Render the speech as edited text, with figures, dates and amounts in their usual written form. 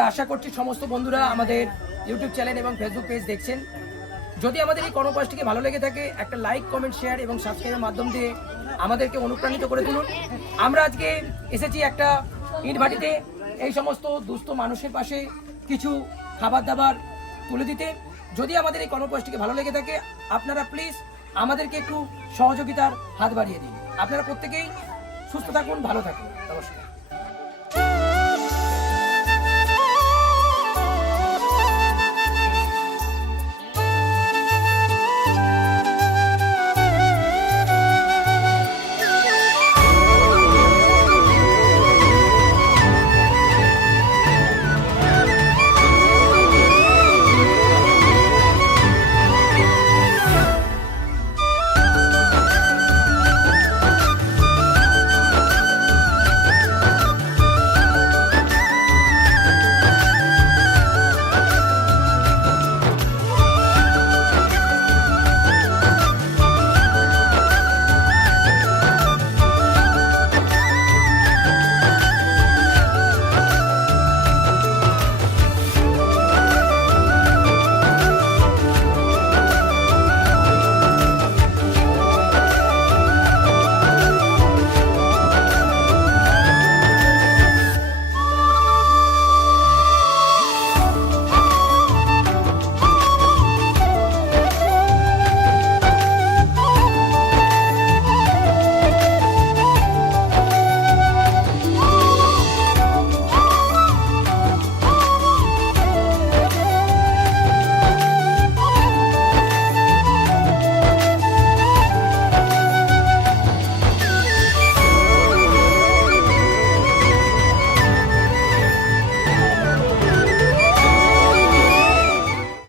আমরা আশা করছি সমস্ত বন্ধুরা আমাদের ইউটিউব চ্যানেল এবং ফেসবুক পেজ দেখছেন। যদি আমাদের এই কর্মপাশটিকে ভালো লেগে থাকে একটা লাইক, কমেন্ট, শেয়ার এবং সাবস্ক্রাইবের মাধ্যম দিয়ে আমাদেরকে অনুপ্রাণিত করে তুলুন। আমরা আজকে এসেছি একটা ইট ভাটিতে এই সমস্ত দুস্থ মানুষের পাশে কিছু খাবার দাবার তুলে দিতে। যদি আমাদের এই কর্মপাশটিকে ভালো লেগে থাকে আপনারা প্লিজ আমাদেরকে একটু সহযোগিতার হাত বাড়িয়ে দিন। আপনারা প্রত্যেকেই সুস্থ থাকুন, ভালো থাকুন। নমস্কার।